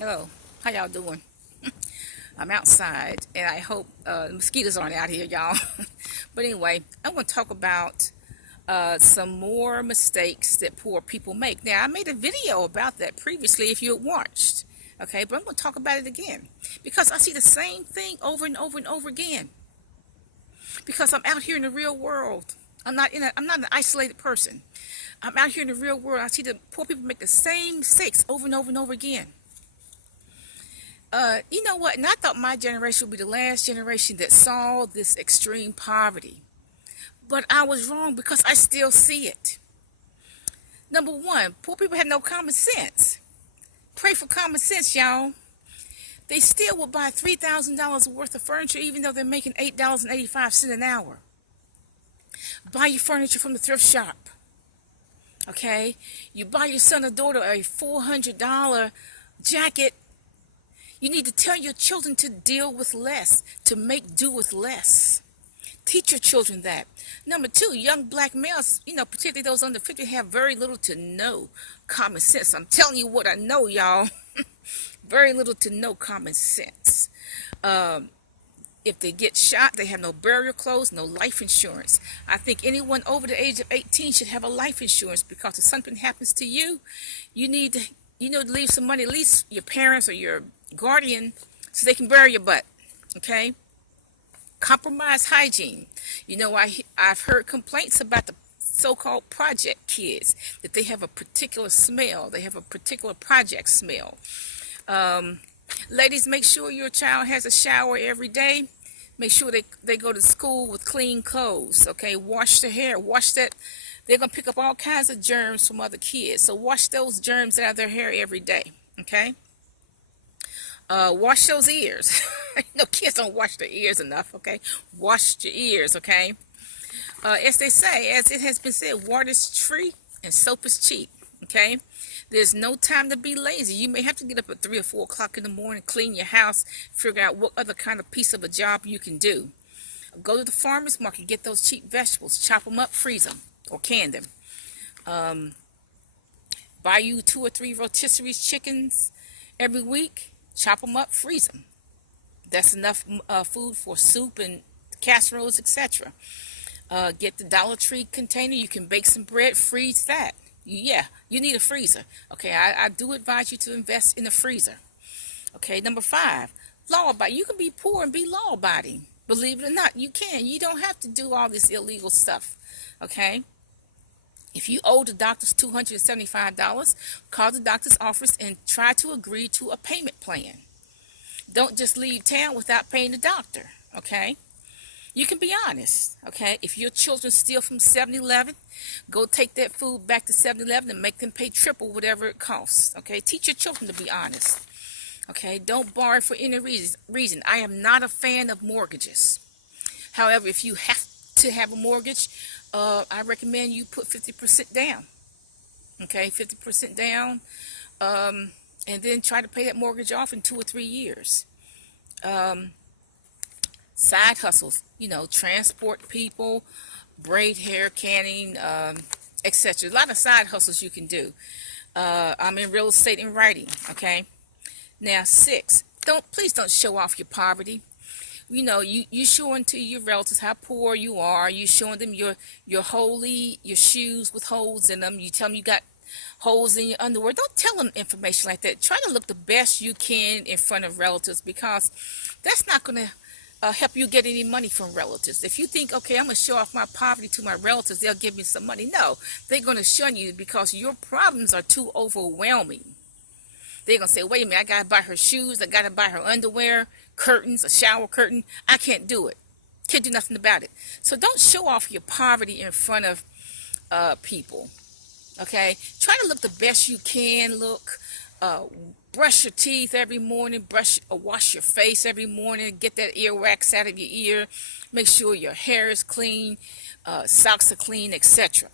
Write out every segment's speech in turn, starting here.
Hello, how y'all doing? I'm outside, and I hope the mosquitoes aren't out here, y'all. But anyway, I want to talk about some more mistakes that poor people make. Now, I made a video about that previously if you had watched, okay? But I'm going to talk about it again because I see the same thing over and over and over again because I'm out here in the real world. I'm not an isolated person. I'm out here in the real world. I see the poor people make the same mistakes over and over and over again. You know what? And I thought my generation would be the last generation that saw this extreme poverty. But I was wrong because I still see it. Number one, poor people have no common sense. Pray for common sense, y'all. They still will buy $3,000 worth of furniture even though they're making $8.85 an hour. Buy your furniture from the thrift shop. Okay? You buy your son or daughter a $400 jacket. You need to tell your children to deal with less, to make do with less. Teach your children that. Number two, young black males, particularly those under 50, have very little to no common sense. I'm telling you what I know, y'all. Very little to no common sense. If they get shot, they have no burial clothes, no life insurance. I think anyone over the age of 18 should have a life insurance because if something happens to you, you need to, leave some money, at least your parents or your guardian, so they can bury your butt. Okay? Compromise hygiene. I've heard complaints about the so-called project kids, that they have a particular smell. They have a particular project smell. Ladies, make sure your child has a shower every day. Make sure they go to school with clean clothes. Okay? Wash their hair. Wash that. They're going to pick up all kinds of germs from other kids. So wash those germs out of their hair every day. Okay? Wash those ears. Kids don't wash their ears enough, okay? Wash your ears, okay? As they say, as it has been said, water is free and soap is cheap, okay? There's no time to be lazy. You may have to get up at 3 or 4 o'clock in the morning, clean your house, figure out what other kind of piece of a job you can do. Go to the farmer's market, get those cheap vegetables, chop them up, freeze them, or can them. Buy you 2 or 3 rotisserie chickens every week. Chop them up, freeze them. That's enough food for soup and casseroles, etc. Get the Dollar Tree container. You can bake some bread, freeze that. Yeah, you need a freezer. Okay, I do advise you to invest in a freezer. Okay, number 5, law-abiding. You can be poor and be law-abiding. Believe it or not, you can. You don't have to do all this illegal stuff. Okay? If you owe the doctors $275, call the doctor's office and try to agree to a payment plan. Don't just leave town without paying the doctor, okay? You can be honest, okay? If your children steal from 7-Eleven, go take that food back to 7-Eleven and make them pay triple whatever it costs, okay? Teach your children to be honest, okay? Don't borrow for any reason. I am not a fan of mortgages. However, if you have to have a mortgage, I recommend you put 50% down. Okay, 50% down, and then try to pay that mortgage off in 2 or 3 years. Side hustles, transport people, braid hair, canning, etc. A lot of side hustles you can do. I'm in real estate and writing. Okay, now 6, please don't show off your poverty. You showing to your relatives how poor you are. You showing them your shoes with holes in them. You tell them you got holes in your underwear. Don't tell them information like that. Try to look the best you can in front of relatives because that's not going to help you get any money from relatives. If you think, okay, I'm going to show off my poverty to my relatives, they'll give me some money. No, they're going to shun you because your problems are too overwhelming. They're going to say, wait a minute, I got to buy her shoes, I got to buy her underwear, curtains, a shower curtain. I can't do it. Can't do nothing about it. So don't show off your poverty in front of people. Okay? Try to look the best you can look. Brush your teeth every morning. Wash your face every morning. Get that earwax out of your ear. Make sure your hair is clean. Socks are clean, etc.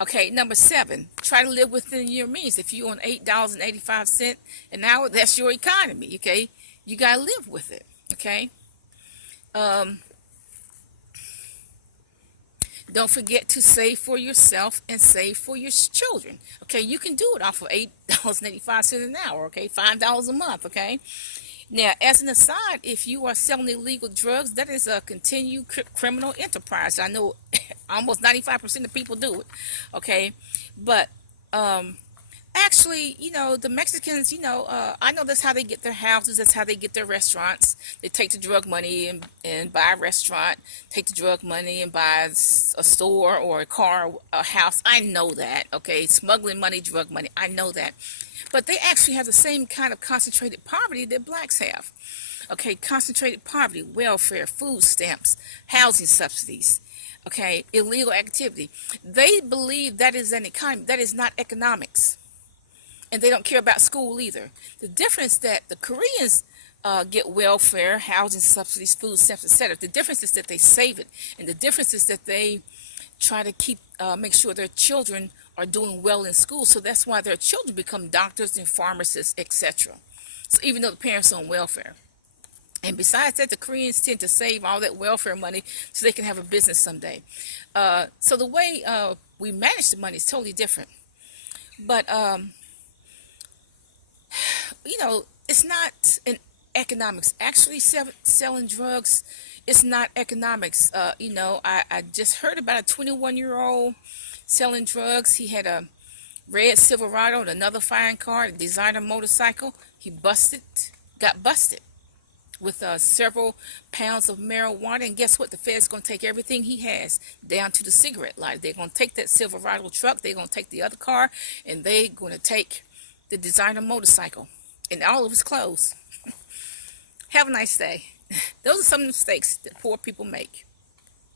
Okay, number 7, try to live within your means. If you're on $8.85 an hour, that's your economy, okay? You got to live with it, okay? Don't forget to save for yourself and save for your children. Okay, you can do it off of $8.85 an hour. Okay, $5 a month. Okay. Now, as an aside, if you are selling illegal drugs, that is a continued criminal enterprise. I know almost 95% of people do it. Okay, but actually, the Mexicans, I know that's how they get their houses, that's how they get their restaurants. They take the drug money and buy a restaurant, take the drug money and buy a store or a car, a house. I know that, okay? Smuggling money, drug money, I know that. But they actually have the same kind of concentrated poverty that blacks have. Okay, concentrated poverty, welfare, food stamps, housing subsidies, okay, illegal activity. They believe that is an economy, that is not economics. And they don't care about school either. The difference that the Koreans get welfare, housing subsidies, food stamps, etc. The difference is that they save it, and the difference is that they try to make sure their children are doing well in school. So that's why their children become doctors and pharmacists, etc. So even though the parents are on welfare. And besides that, the Koreans tend to save all that welfare money so they can have a business someday. So the way we manage the money is totally different. But it's not an economics. Actually, selling drugs, it's not economics. I just heard about a 21-year-old selling drugs. He had a red Silverado and another fine car, a designer motorcycle. He got busted with several pounds of marijuana. And guess what? The Fed's going to take everything he has down to the cigarette lighter. They're going to take that Silverado truck. They're going to take the other car. And they're going to take the designer motorcycle and all of his clothes. Have a nice day. Those are some mistakes that poor people make.